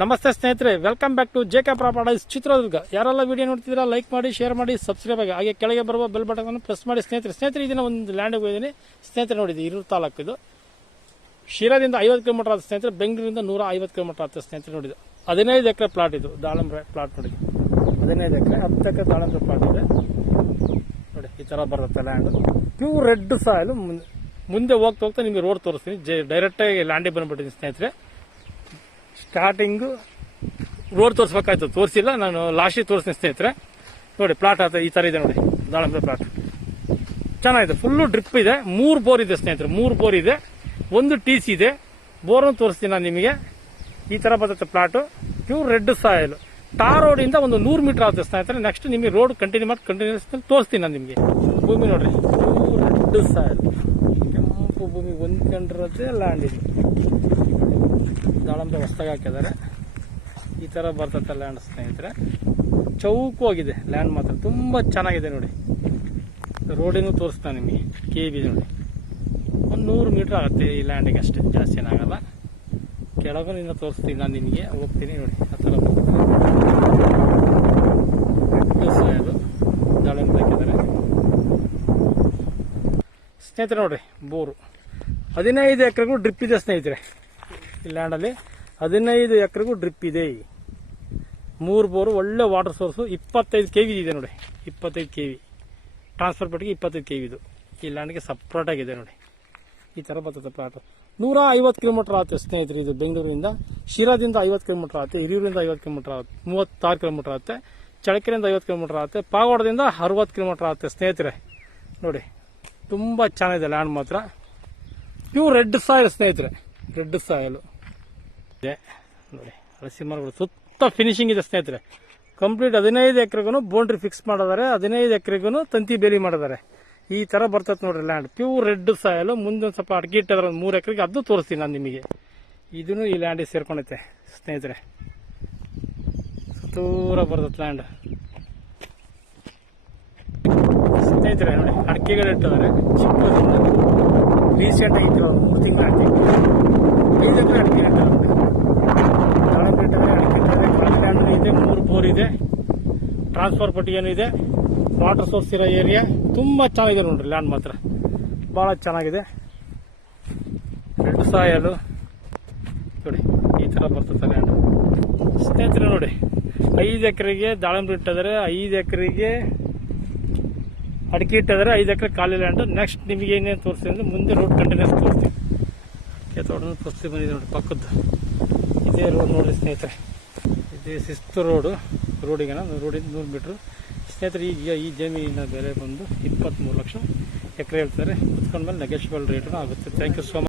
ನಮಸ್ತೆ ಸ್ನೇಹಿತರೆ, welcome back to JK properties Chitradurga. ಯಾರೆಲ್ಲ ವಿಡಿಯೋ ನೋಡ್ತಿದ್ದೀರಾ ಲೈಕ್ ಮಾಡಿ, ಶೇರ್ ಮಾಡಿ, ಸಬ್ಸ್ಕ್ರೈಬ್ ಆಗಿ, ಹಾಗೆ ಕೆಳಗೆ ಬರುವ ಬೆಲ್ ಬಟನ್ ಅನ್ನು ಪ್ರೆಸ್ ಮಾಡಿ. ಸ್ನೇಹಿತರೆ ಇದನ್ನ ಒಂದು ಲ್ಯಾಂಡ್ಗೆ ಹೋಗಿದ್ದೀನಿ ಸ್ನೇಹಿತರೆ. ನೋಡಿದ್ದು ಹಿರಿಯೂರು ತಾಲೂಕು, ಇದು ಶಿರಾದಿಂದ 50 ಕಿಲೋಮೀಟರ್ ಆದ ಸ್ನೇಹಿತರೆ, ಬೆಂಗಳೂರಿಂದ 150 ಕಿಲೋಮೀಟರ್ ಆಗ್ತದೆ ಸ್ನೇಹಿತರೆ. ನೋಡಿದ್ದು 15 ಎಕರೆ ಪ್ಲಾಟ್, ಇದು ದಾಳಂಬ್ರೆ ಪ್ಲಾಟ್. ನೋಡಿ 15 ಎಕರೆ 10 ಎಕರೆ ದಾಳಂಬ್ರೆ ಪ್ಲಾಟ್ ಇದೆ ನೋಡಿ. ಈ ತರ ಬರುತ್ತೆ ಲ್ಯಾಂಡ್, ಪ್ಯೂರ್ ರೆಡ್ ಸಾಯಿಲ್. ಮುಂದೆ ಹೋಗ್ತಾ ನಿಮಗೆ ರೋಡ್ ತೋರಿಸ್ತೀನಿ. ಡೈರೆಕ್ಟ್ ಆಗಿ ಲ್ಯಾಂಡಿಗೆ ಬಂದ್ಬಿಟ್ಟಿದ್ದೀನಿ ಸ್ನೇಹಿತರೆ. ಸ್ಟಾರ್ಟಿಂಗ್ ರೋಡ್ ತೋರಿಸ್ಬೇಕಾಯ್ತು, ತೋರಿಸಿಲ್ಲ, ನಾನು ಲಾಸ್ಟಿಗೆ ತೋರಿಸ್ತೀನಿ ಸ್ನೇಹಿತರೆ. ನೋಡಿ ಪ್ಲಾಟ್ ಆತ ಈ ತರ ಇದೆ ನೋಡಿ, ದಾಳಂಬ್ರೆ ಪ್ಲಾಟ್ ಚೆನ್ನಾಗಿದೆ. ಫುಲ್ಲು ಡ್ರಿಪ್ ಇದೆ, 3 ಬೋರ್ ಇದೆ ಸ್ನೇಹಿತರೆ. 3 ಬೋರ್ ಇದೆ, 1 TC ಇದೆ. ಬೋರ್ನ ತೋರಿಸ್ತೀನಿ ನಾನು ನಿಮಗೆ. ಈ ತರ ಬರುತ್ತೆ plot, pure red soil. Tar road ಇಂದ ಒಂದು 100 ಮೀಟರ್ ಆಗುತ್ತೆ ಸ್ನೇಹಿತರೆ. ನೆಕ್ಸ್ಟ್ ನಿಮಗೆ ರೋಡ್ ಕಂಟಿನ್ಯೂಸ್ ತೋರಿಸ್ತೀನಿ ನಾನು ನಿಮಗೆ. ಭೂಮಿ ನೋಡ್ರಿ, ಪ್ಯೂರ್ ರೆಡ್ ಸಾಯಿಲ್, ಕೆಂಪು ಭೂಮಿ ಹೊಂದ್ಕೊಂಡಿರೋದೇ ಲ್ಯಾಂಡ್ ಇದೆ. ದಾಳಂಬ್ರೆ ಹೊಸದಾಗಿ ಹಾಕಿದ್ದಾರೆ. ಈ ತರ ಬರ್ತದೆ ಲ್ಯಾಂಡ್ ಸ್ನೇಹಿತರೆ. ಚೌಕವಾಗಿದೆ ಲ್ಯಾಂಡ್, ಮಾತ್ರ ತುಂಬಾ ಚೆನ್ನಾಗಿದೆ ನೋಡಿ. ರೋಡಿನೂ ತೋರಿಸ್ತಾನೆ ನಿಮಗೆ. KB ನೋಡಿ, ಒಂದು 100 ಮೀಟರ್ ಆಗುತ್ತೆ ಈ ಲ್ಯಾಂಡಿಗೆ, ಅಷ್ಟೇ, ಜಾಸ್ತಿ ಏನಾಗಲ್ಲ. ಕೆಳಗಿನಿಂದ ತೋರಿಸ್ತೀನಿ ನಾನು ನಿಮಗೆ, ಹೋಗ್ತೀನಿ ನೋಡಿ. ಆ ಥರ ಸಾಯೋದು ದಾಳಿಂಬೆ ಹಾಕಿದ್ದಾರೆ ಸ್ನೇಹಿತರೆ. ನೋಡ್ರಿ ಬೋರು 15 ಎಕರೆಗೂ ಡ್ರಿಪ್ ಇದೆ ಸ್ನೇಹಿತರೆ. ಈ ಲ್ಯಾಂಡಲ್ಲಿ 15 ಎಕರೆಗೂ ಡ್ರಿಪ್ ಇದೆ. 3 ಬೋರು, ಒಳ್ಳೆ ವಾಟರ್ ಸೋರ್ಸು. 25 KV ಇದೆ ನೋಡಿ, 25 KV ಟ್ರಾನ್ಸ್ಫರ್ ಪಟ್ಟಿಗೆ 25 KV ಇದು ಈ ಲ್ಯಾಂಡ್ಗೆ ಸಪ್ರೇಟ್ ಆಗಿದೆ ನೋಡಿ. ಈ ತರ ಬರ್ತದೆ ಪ್ಲಾಟ್. 150 ಕಿಲೋಮೀಟರ್ ಆಗುತ್ತೆ ಸ್ನೇಹಿತರೆ. ಇದು ಬೆಂಗಳೂರಿಂದ, ಶಿರಾದಿಂದ 50 ಕಿಲೋಮೀಟರ್ ಆಗುತ್ತೆ, ಹಿರಿಯೂರಿಂದ 50 ಕಿಲೋಮೀಟರ್ ಆಗುತ್ತೆ, 36 ಕಿಲೋಮೀಟರ್ ಆಗುತ್ತೆ, ಚಳಕೆರೆಯಿಂದ 50 ಕಿಲೋಮೀಟರ್ ಆಗುತ್ತೆ, ಪಾವಗಡದಿಂದ 60 ಕಿಲೋಮೀಟರ್ ಆಗುತ್ತೆ ಸ್ನೇಹಿತರೆ. ನೋಡಿ ತುಂಬಾ ಚೆನ್ನಾಗಿದೆ ಲ್ಯಾಂಡ್ ಮಾತ್ರ. ಪ್ಯೂರ್ ರೆಡ್ ಸಾಯಿಲ್ ಸ್ನೇಹಿತರೆ, ರೆಡ್ ಸಾಯಿಲ್ ಇದೆ ನೋಡಿ. ಹಲಸಿ ಮರಗಳು ಸುತ್ತ ಫಿನಿಶಿಂಗ್ ಇದೆ ಸ್ನೇಹಿತರೆ. ಕಂಪ್ಲೀಟ್ 15 ಎಕರೆಗೂ ಬೌಂಡ್ರಿ ಫಿಕ್ಸ್ ಮಾಡಿದ್ದಾರೆ, 15 ಎಕರೆಗೂ ತಂತಿ ಬೇಲಿ ಮಾಡಿದ್ದಾರೆ. ಈ ತರ ಬರ್ತದೆ ನೋಡ್ರಿ ಲ್ಯಾಂಡ್, ಪ್ಯೂರ್ ರೆಡ್ ಸಾಯಿಲ್. ಮುಂದೊಂದು ಸ್ವಲ್ಪ ಅಡಿಕೆ ಇಟ್ಟಿದ್ರೆ 3 ಎಕರೆಗೆ, ಅದು ತೋರಿಸ್ತೀನಿ ನಾನು ನಿಮಗೆ. ಇದನ್ನು ಈ ಲ್ಯಾಂಡಿಗೆ ಸೇರ್ಕೊಂಡೈತೆ ಸ್ನೇಹಿತರೆ. ಸುತ್ತೂರ ಬರ್ತದೆ ಲ್ಯಾಂಡ್ ಸ್ನೇಹಿತರೆ. ನೋಡಿ ಅಡಿಕೆಗಳು ಇಟ್ಟಿದ್ದಾರೆ, ಚಿಕ್ಕದಿಂದ ರೀಸೆಂಟ್ ಆಗಿತ್ತು, 3 ತಿಂಗಳು ಅಡಿಕೆ. 5 ಎಕರೆ ಅಡಿಕೆ ಇಟ್ಟಿದ್ದಾರೆ ನೋಡಿ. ದಾಳಂಬ್ರೆ ಇಟ್ಟಿದ್ದಾರೆ, ಅಡಿಕೆ ಇಟ್ಟಿದ್ದಾರೆ, ಖಾಲಿ ಲ್ಯಾಂಡ್ ಇದೆ, 3 ಬೋರ್ ಇದೆ, ಟ್ರಾನ್ಸ್ಫರ್ ಪಟ್ಟಿಗೇನು ಇದೆ, ವಾಟರ್ ಸೋರ್ಸ್ ಇರೋ ಏರಿಯಾ. ತುಂಬಾ ಚೆನ್ನಾಗಿದೆ ನೋಡ್ರಿ ಲ್ಯಾಂಡ್ ಮಾತ್ರ, ಬಹಳ ಚೆನ್ನಾಗಿದೆ. ರೆಡ್ ಸಾಯಲು ನೋಡಿ, ಈ ತರ ಬರ್ತದೆ ಲ್ಯಾಂಡ್ ಸ್ನೇಹಿತರೆ. ನೋಡಿ 5 ಎಕರೆಗೆ ದಾಳಂಬ್ರೆ ಇಟ್ಟಿದ್ದಾರೆ, 5 ಎಕರೆಗೆ ಅಡಿಕೆ ಇಟ್ಟಿದ್ದಾರೆ, 5 ಎಕರೆ ಖಾಲಿ ಲ್ಯಾಂಡ್. ನೆಕ್ಸ್ಟ್ ನಿಮಗೆ ಏನೇನು ತೋರಿಸ್ತೀನಿ ಅಂದ್ರೆ ಮುಂದೆ ರೋಡ್ ಕಂಟಿನ್ಯೂಸ್ ತೋರಿಸ್ತೀನಿ. ತೋಟನ ತೋರಿಸ್ತಿ ಬಂದಿದೆ ನೋಡಿ, ಪಕ್ಕದ್ದು ಇದೇ ರೋಡ್ ನೋಡ್ರಿ ಸ್ನೇಹಿತರೆ. ಇದೇ ಶಿಸ್ತು ರೋಡಿಗೆ ರೋಡಿಂದ 100 ಮೀಟ್ರು ಸ್ನೇಹಿತರೆ. ಈಗ ಈ ಜಮೀನಿನ ಬೆಲೆ ಬಂದು 23 ಲಕ್ಷ ಎಕರೆ ಹೇಳ್ತಾರೆ. ಕುತ್ಕೊಂಡ್ಮೇಲೆ ನೆಗೆಷಿಬಲ್ ರೇಟು ಆಗುತ್ತೆ. Thank you so much.